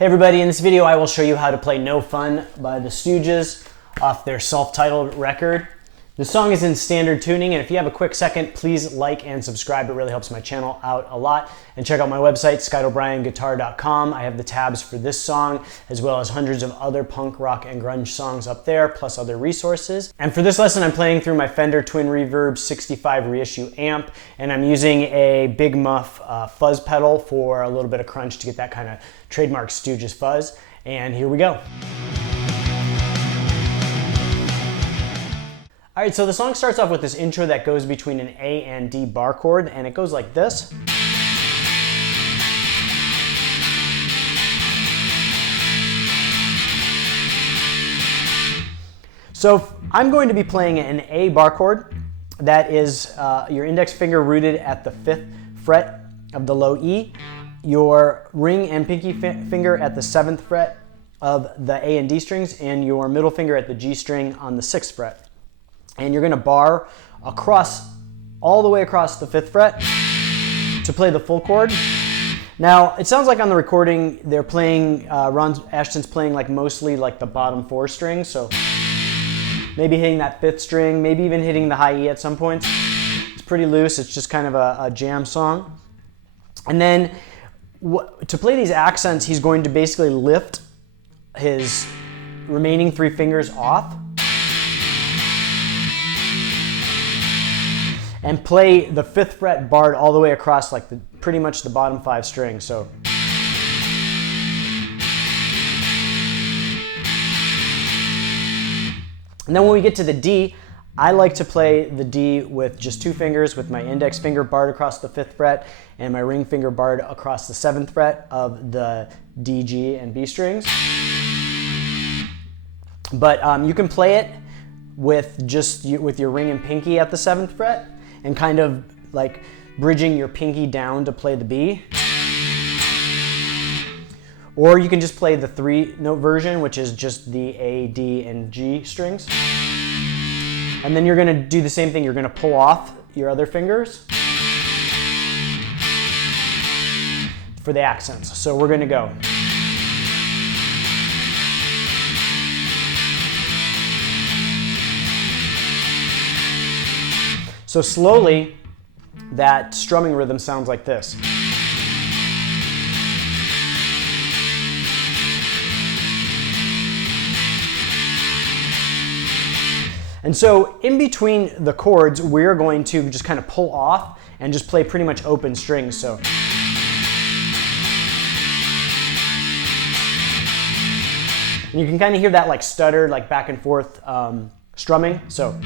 Hey everybody, in this video I will show you how to play No Fun by the Stooges off their self-titled record. The song is in standard tuning, and if you have a quick second, please like and subscribe. It really helps my channel out a lot. And check out my website, ScottO'BrienGuitar.com. I have the tabs for this song, as well as hundreds of other punk, rock, and grunge songs up there, plus other resources. And for this lesson, I'm playing through my Fender Twin Reverb 65 reissue amp, and I'm using a Big Muff fuzz pedal for a little bit of crunch to get that kind of trademark Stooges fuzz. And here we go. All right, so the song starts off with this intro that goes between an A and D bar chord, and it goes like this. So I'm going to be playing an A bar chord. That is your index finger rooted at the 5th fret of the low E, your ring and pinky finger at the 7th fret of the A and D strings, and your middle finger at the G string on the 6th fret. And you're going to bar across, all the way across the 5th fret to play the full chord. Now, it sounds like on the recording they're playing, Ron Asheton's playing like mostly like the bottom 4 strings, so maybe hitting that 5th string, maybe even hitting the high E at some points. It's pretty loose, it's just kind of a jam song. And then to play these accents, he's going to basically lift his remaining 3 fingers off and play the 5th fret barred all the way across, like pretty much the bottom 5 strings. So and then when we get to the D, I like to play the D with just 2 fingers, with my index finger barred across the 5th fret and my ring finger barred across the 7th fret of the D, G, and B strings. But you can play it with just with your ring and pinky at the 7th fret and kind of like bridging your pinky down to play the B. Or you can just play the 3-note version, which is just the A, D, and G strings. And then you're going to do the same thing. You're going to pull off your other fingers for the accents. So we're going to go. So slowly, that strumming rhythm sounds like this. And so in between the chords, we're going to just kind of pull off and just play pretty much open strings. So and you can kind of hear that like stutter, like back and forth strumming. So,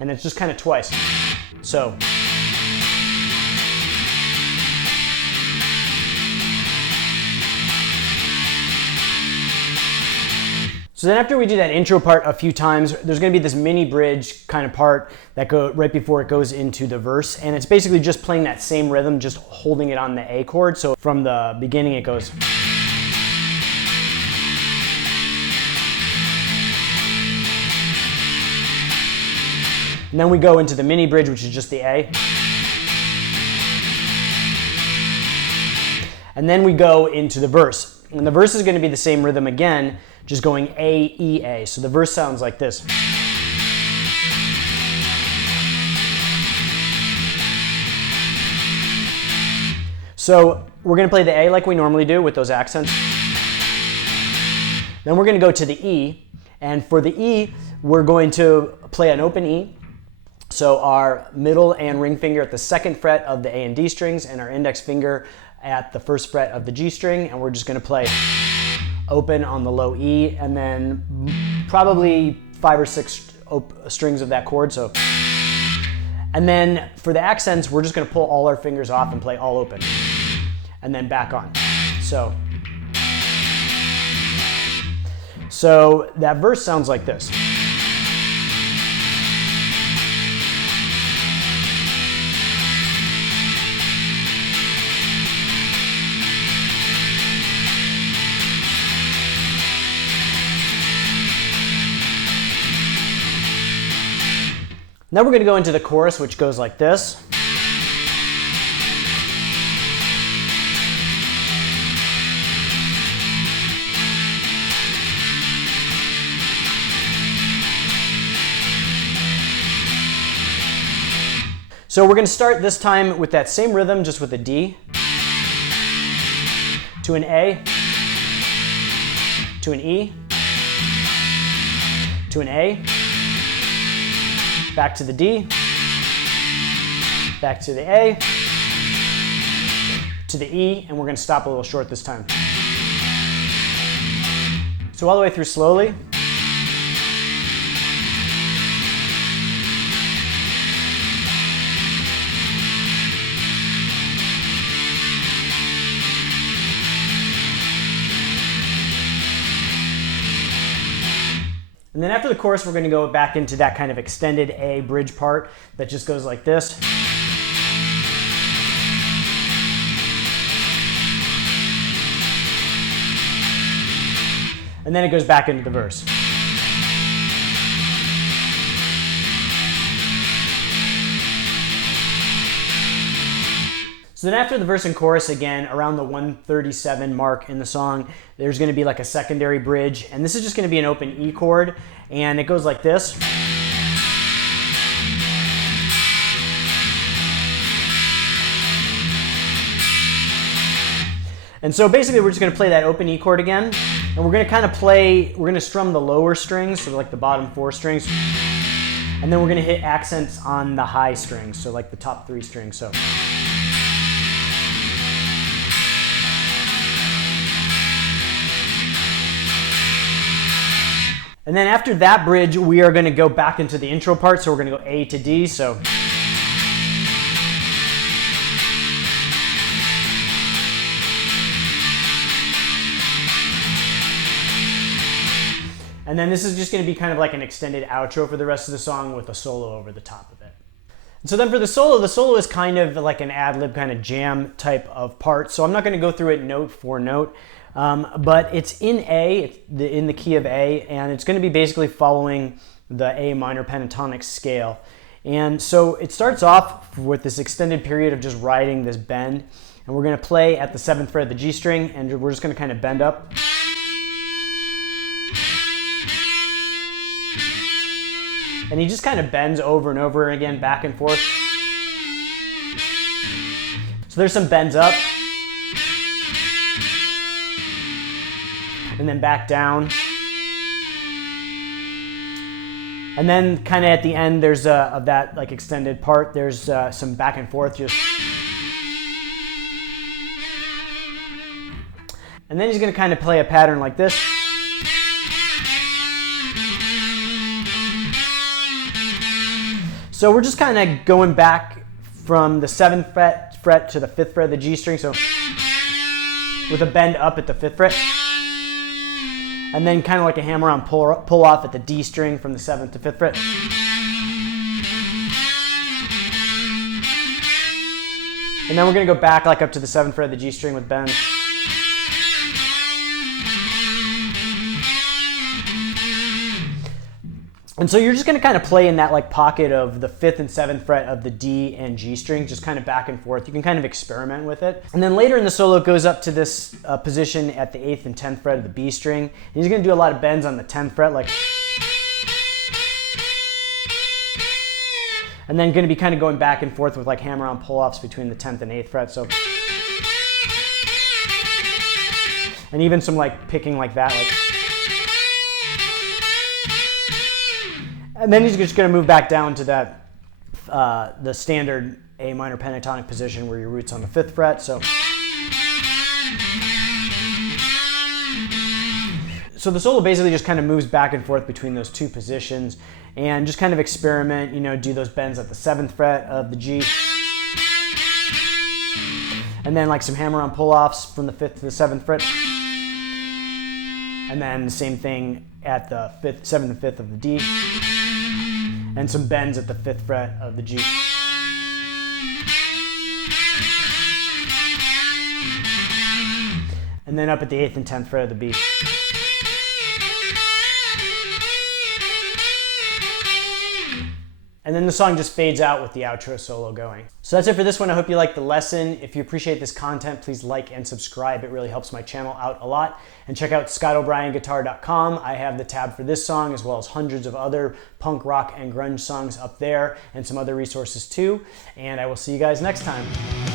and it's just kind of twice. So. So then after we do that intro part a few times, there's going to be this mini bridge kind of part that go right before it goes into the verse. And it's basically just playing that same rhythm, just holding it on the A chord. So from the beginning it goes. And then we go into the mini bridge, which is just the A. And then we go into the verse. And the verse is going to be the same rhythm again, just going A, E, A. So the verse sounds like this. So we're going to play the A like we normally do with those accents. Then we're going to go to the E. And for the E, we're going to play an open E. So our middle and ring finger at the 2nd fret of the A and D strings, and our index finger at the 1st fret of the G string, and we're just going to play open on the low E, and then probably 5 or 6 strings of that chord. So, and then for the accents, we're just going to pull all our fingers off and play all open, and then back on. So that verse sounds like this. Now we're going to go into the chorus, which goes like this. So we're going to start this time with that same rhythm, just with a D, to an A, to an E, to an A, back to the D, back to the A, to the E, and we're going to stop a little short this time. So all the way through slowly. And then after the chorus, we're going to go back into that kind of extended A bridge part that just goes like this. And then it goes back into the verse. So then after the verse and chorus, again, around the 137 mark in the song, there's going to be like a secondary bridge, and this is just going to be an open E chord, and it goes like this. And so basically we're just going to play that open E chord again, and we're going to kind of play, we're going to strum the lower strings, so like the bottom 4 strings, and then we're going to hit accents on the high strings, so like the top 3 strings. So. And then after that bridge, we are going to go back into the intro part, so we're going to go A to D. So. And then this is just going to be kind of like an extended outro for the rest of the song with a solo over the top of it. And so then for the solo is kind of like an ad-lib kind of jam type of part. So I'm not going to go through it note for note. But it's in A, in the key of A, and it's going to be basically following the A minor pentatonic scale. And so it starts off with this extended period of just riding this bend, and we're going to play at the 7th fret of the G string, and we're just going to kind of bend up. And he just kind of bends over and over again, back and forth. So there's some bends up. And then back down. And then kind of at the end, there's of that like extended part, there's some back and forth just. And then he's going to kind of play a pattern like this. So we're just kind of going back from the 7th fret to the 5th fret of the G string, so with a bend up at the 5th fret. And then kind of like a hammer-on pull off at the D string from the 7th to 5th fret. And then we're going to go back like up to the 7th fret of the G string with bend. And so you're just going to kind of play in that like pocket of the 5th and 7th fret of the D and G string, just kind of back and forth. You can kind of experiment with it. And then later in the solo, it goes up to this position at the 8th and 10th fret of the B string. And he's going to do a lot of bends on the 10th fret, like. And then going to be kind of going back and forth with like hammer-on pull-offs between the 10th and 8th fret. So. And even some like picking like that, like. And then he's just going to move back down to that, the standard A minor pentatonic position where your root's on the 5th fret. So the solo basically just kind of moves back and forth between those two positions and just kind of experiment, you know, do those bends at the 7th fret of the G. And then like some hammer-on pull-offs from the 5th to the 7th fret. And then the same thing at the 5th, 7th and 5th of the D. And some bends at the 5th fret of the G. And then up at the 8th and 10th fret of the B. And then the song just fades out with the outro solo going. So that's it for this one. I hope you liked the lesson. If you appreciate this content, please like and subscribe. It really helps my channel out a lot. And check out ScottO'BrienGuitar.com. I have the tab for this song as well as hundreds of other punk, rock, and grunge songs up there and some other resources too. And I will see you guys next time.